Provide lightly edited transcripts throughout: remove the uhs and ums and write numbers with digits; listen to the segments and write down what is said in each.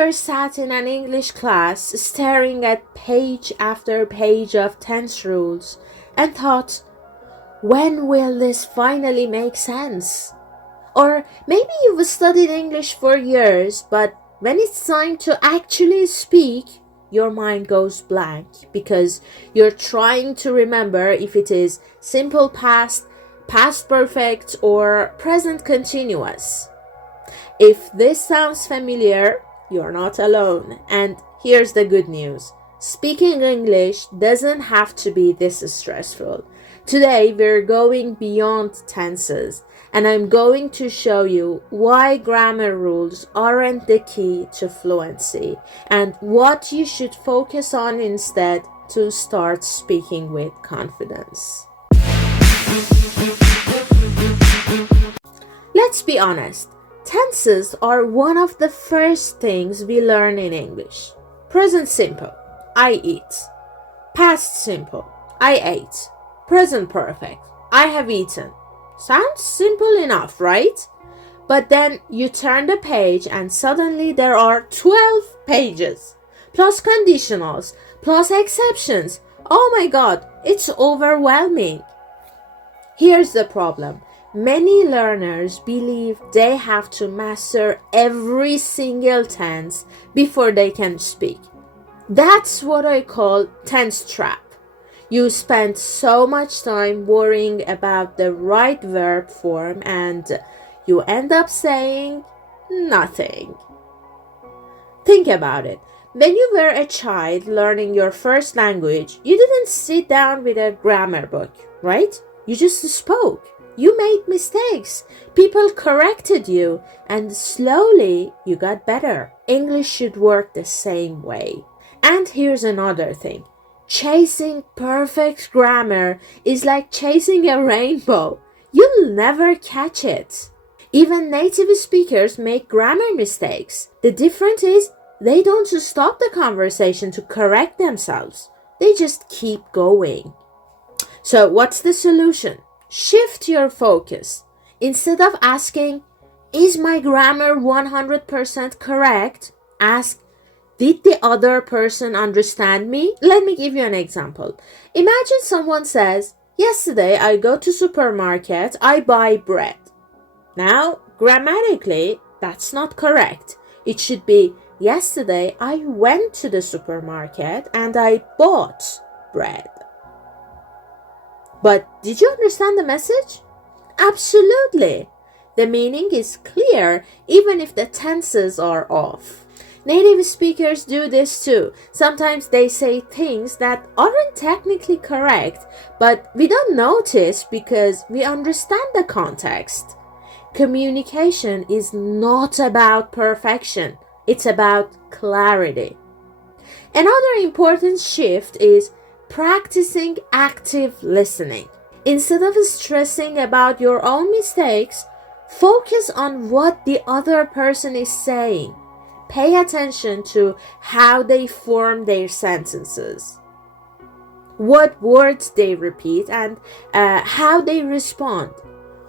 ever sat in an English class staring at page after page of tense rules and thought, when will this finally make sense? Or maybe you've studied English for years, but when it's time to actually speak, your mind goes blank because you're trying to remember if it is simple past, past perfect, or present continuous. If this sounds familiar, you're not alone. And here's the good news. Speaking English doesn't have to be this stressful. Today, we're going beyond tenses, and I'm going to show you why grammar rules aren't the key to fluency and what you should focus on instead to start speaking with confidence. Let's be honest. Tenses are one of the first things we learn in English. Present simple, I eat. Past simple, I ate. Present perfect, I have eaten. Sounds simple enough, right? But then you turn the page and suddenly there are 12 pages, plus conditionals, plus exceptions. Oh my god, it's overwhelming. Here's the problem. Many learners believe they have to master every single tense before they can speak. That's what I call tense trap. You spend so much time worrying about the right verb form and you end up saying nothing. Think about it. When you were a child learning your first language, you didn't sit down with a grammar book, right? You just spoke. You made mistakes. People corrected you, and slowly you got better. English should work the same way. And here's another thing. Chasing perfect grammar is like chasing a rainbow. You'll never catch it. Even native speakers make grammar mistakes. The difference is they don't just stop the conversation to correct themselves. They just keep going. So what's the solution? Shift your focus. Instead of asking, is my grammar 100% correct? Ask, did the other person understand me? Let me give you an example. Imagine someone says, yesterday I go to supermarket, I buy bread. Now, grammatically, that's not correct. It should be, yesterday I went to the supermarket and I bought bread. But did you understand the message? Absolutely. The meaning is clear even if the tenses are off. Native speakers do this too. Sometimes they say things that aren't technically correct, but we don't notice because we understand the context. Communication is not about perfection. It's about clarity. Another important shift is practicing active listening. Instead of stressing about your own mistakes, focus on what the other person is saying. Pay attention to how they form their sentences, what words they repeat, and how they respond.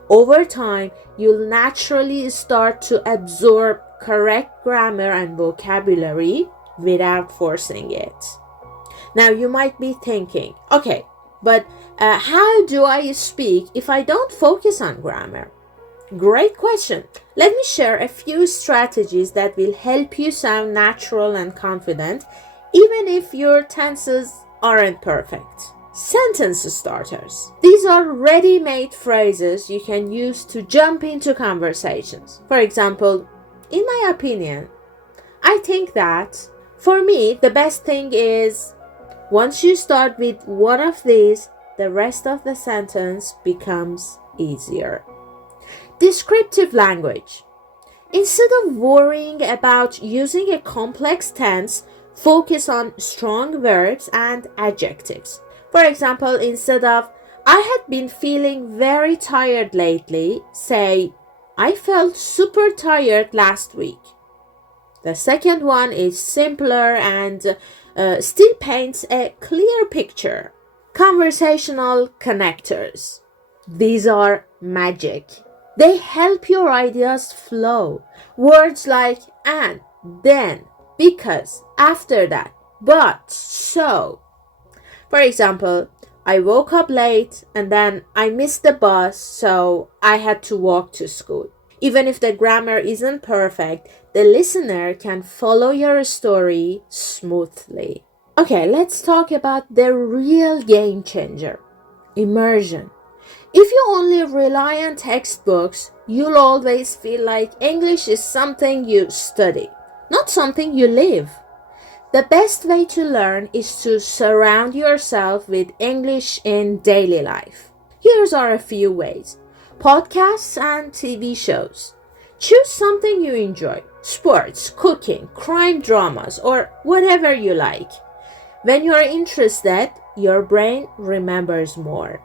Over time, you'll naturally start to absorb correct grammar and vocabulary without forcing it. Now you might be thinking, okay, but how do I speak if I don't focus on grammar? Great question. Let me share a few strategies that will help you sound natural and confident, even if your tenses aren't perfect. Sentence starters. These are ready-made phrases you can use to jump into conversations. For example, in my opinion, I think that, for me, the best thing is, once you start with one of these, the rest of the sentence becomes easier. Descriptive language. Instead of worrying about using a complex tense, focus on strong verbs and adjectives. For example, instead of, I had been feeling very tired lately, say, I felt super tired last week. The second one is simpler and still paints a clear picture. Conversational connectors. These are magic. They help your ideas flow. Words like and, then, because, after that, but, so. For example, I woke up late and then I missed the bus, so I had to walk to school. Even if the grammar isn't perfect, the listener can follow your story smoothly. Okay, let's talk about the real game changer, immersion. If you only rely on textbooks, you'll always feel like English is something you study, not something you live. The best way to learn is to surround yourself with English in daily life. Here are a few ways. Podcasts and TV shows. Choose something you enjoy. Sports, cooking, crime dramas, or whatever you like. When you are interested, your brain remembers more.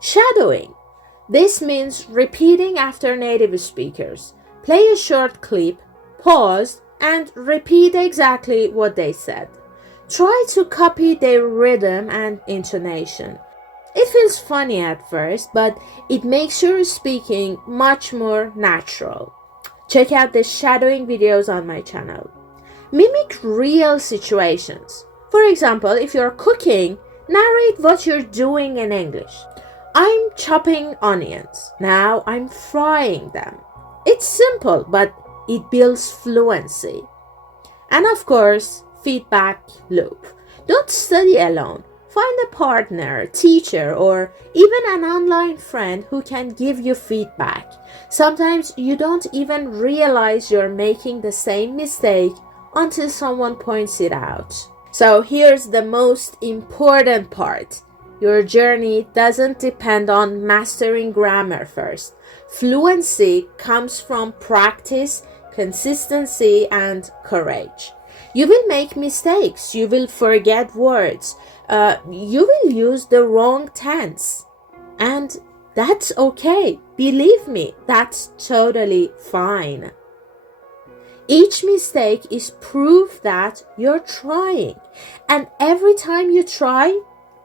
Shadowing. This means repeating after native speakers. Play a short clip, pause, and repeat exactly what they said. Try to copy their rhythm and intonation. It feels funny at first, but it makes your speaking much more natural. Check out the shadowing videos on my channel. Mimic real situations. For example, if you're cooking, narrate what you're doing in English. I'm chopping onions. Now I'm frying them. It's simple, but it builds fluency. And of course, feedback loop. Don't study alone. Find a partner, teacher, or even an online friend who can give you feedback. Sometimes you don't even realize you're making the same mistake until someone points it out. So here's the most important part. Your journey doesn't depend on mastering grammar first. Fluency comes from practice, consistency, and courage. You will make mistakes. You will forget words. You will use the wrong tense. And that's okay. Believe me, that's totally fine. Each mistake is proof that you're trying. And every time you try,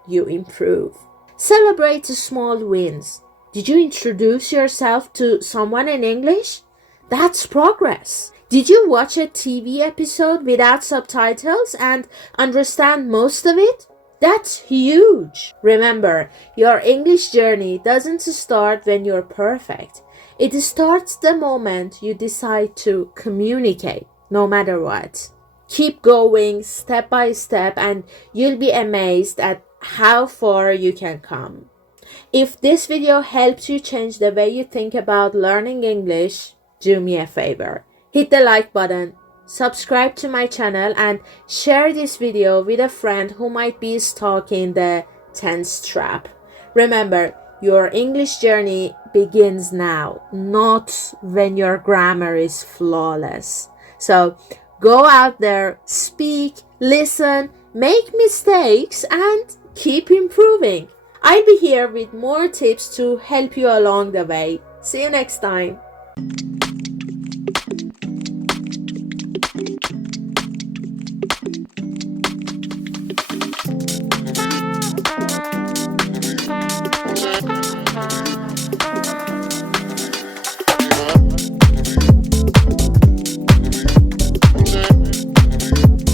you improve. Celebrate the small wins. Did you introduce yourself to someone in English? That's progress. Did you watch a TV episode without subtitles and understand most of it? That's huge. Remember, your English journey doesn't start when you're perfect. It starts the moment you decide to communicate, no matter what. Keep going step by step and you'll be amazed at how far you can come. If this video helps you change the way you think about learning English, do me a favor. Hit the like button, subscribe to my channel, and share this video with a friend who might be stuck in the tense trap. Remember, your English journey begins now, not when your grammar is flawless. So go out there, speak, listen, make mistakes, and keep improving. I'll be here with more tips to help you along the way. See you next time.